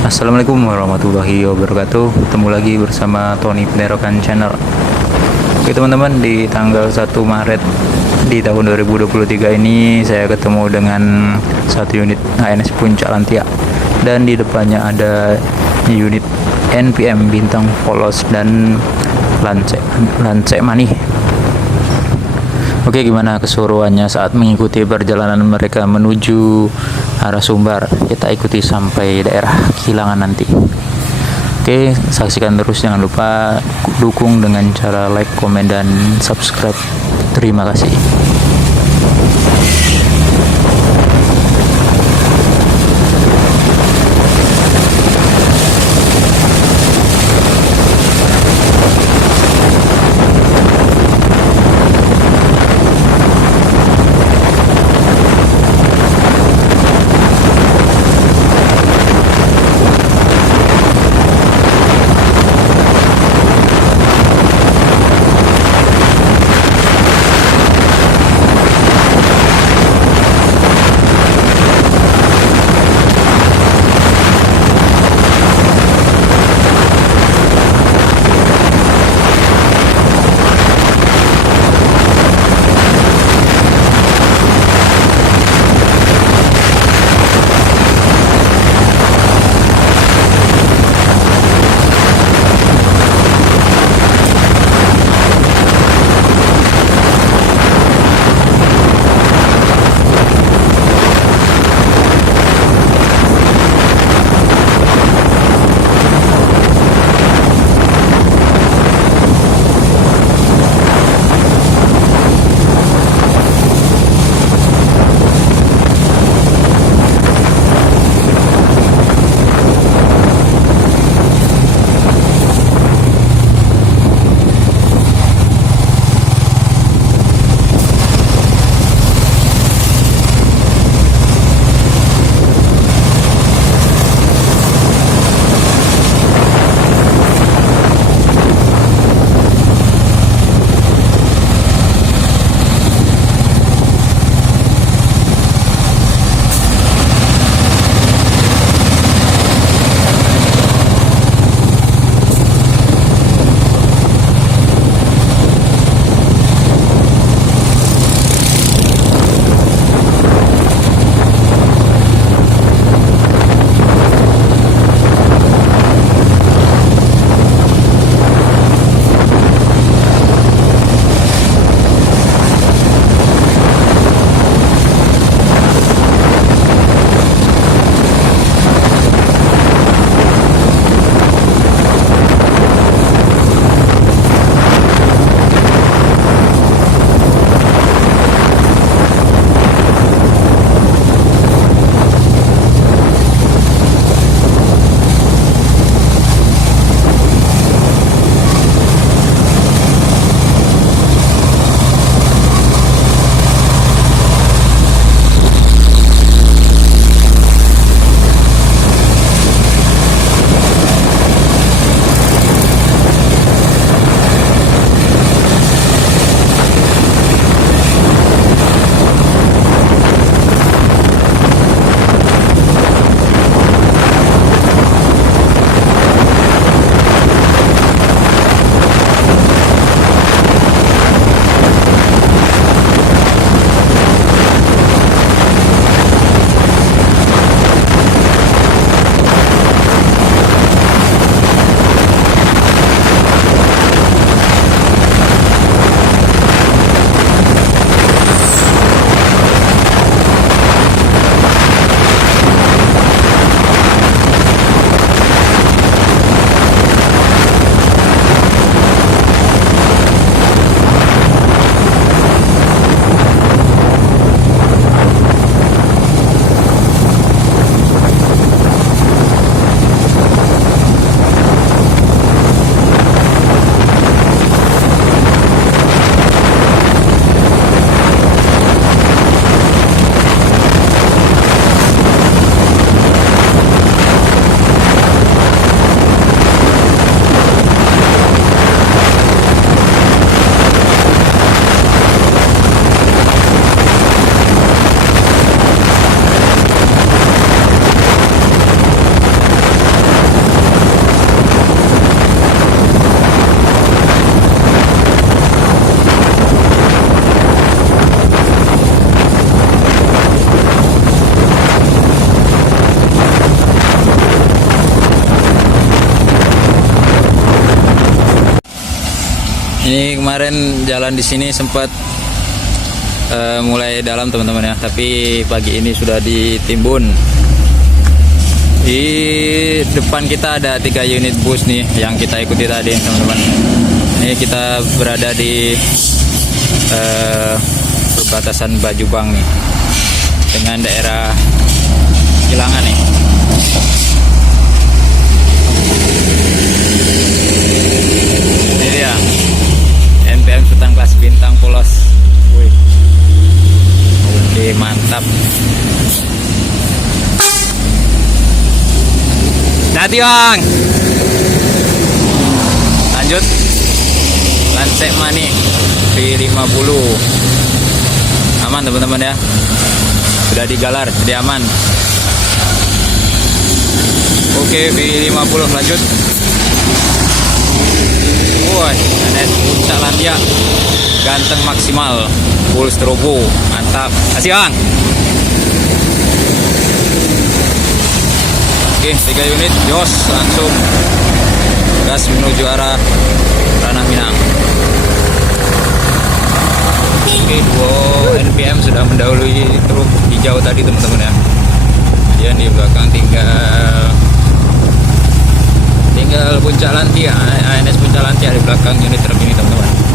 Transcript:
Assalamualaikum warahmatullahi wabarakatuh. Ketemu lagi bersama Tony Penerokan Channel. Oke teman-teman, di tanggal 1 Maret di tahun 2023 ini saya ketemu dengan satu unit HNS Puncak Lantia, dan di depannya ada unit NPM Bintang Polos dan Lance Mani. Oke, gimana keseruannya saat mengikuti perjalanan mereka menuju arah Sumbar? Kita ikuti sampai daerah Kilangan nanti. Oke, saksikan terus, jangan lupa dukung dengan cara like, komen, dan subscribe. Terima kasih. Ini kemarin jalan di sini sempat mulai dalam teman-teman ya, tapi pagi ini sudah ditimbun. Di depan kita ada 3 unit bus nih yang kita ikuti tadi teman-teman. Ini kita berada di perbatasan Bajubang nih dengan daerah Kilangan nih. Ini dia NPM Sultan kelas bintang polos. Wih. Oke, mantap. Hati bang. Lanjut. Lansek Mani V50. Aman teman-teman ya. Sudah digalar, jadi aman. Oke, V50 lanjut. Woi, NS Puncak Lantia. Ganteng maksimal. Full strobo, mantap. Kasih bang. Oke, 3 unit, jos langsung gas menuju arah Ranah Minang. Oke, 2 NPM sudah mendahului truk hijau tadi teman-teman ya. Kemudian di belakang tinggal Puncak Lantia, ANS Puncak Lantia di belakang unit truk ini teman-teman.